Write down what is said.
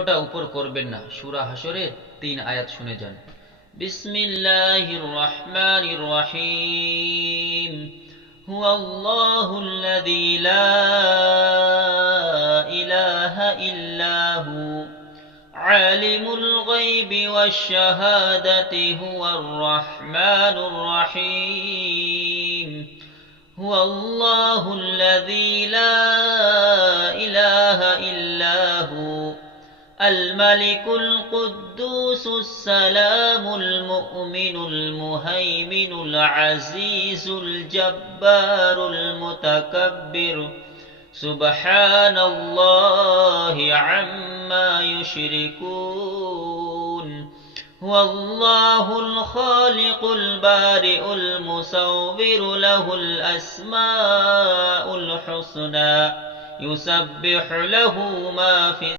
ওটা উপর করবেন না। সূরা হাশরের ৩ আয়াত শুনে যান। বিসমিল্লাহির রহমানির রহিম। হুয়াল্লাহুল্লাযী লা ইলাহা ইল্লা হু আলিমুল গায়বি ওয়াশ শাহাদাতি হুয়ার রহমানুর রহিম। হুয়াল্লাহুল্লাযী লা ইলাহা ইল্লা হু الملك القدوس السلام المؤمن المهيمن العزيز الجبار المتكبر سبحان الله عما يشركون. هو الله الخالق البارئ المصور له الأسماء الحسنى يسبح له ما في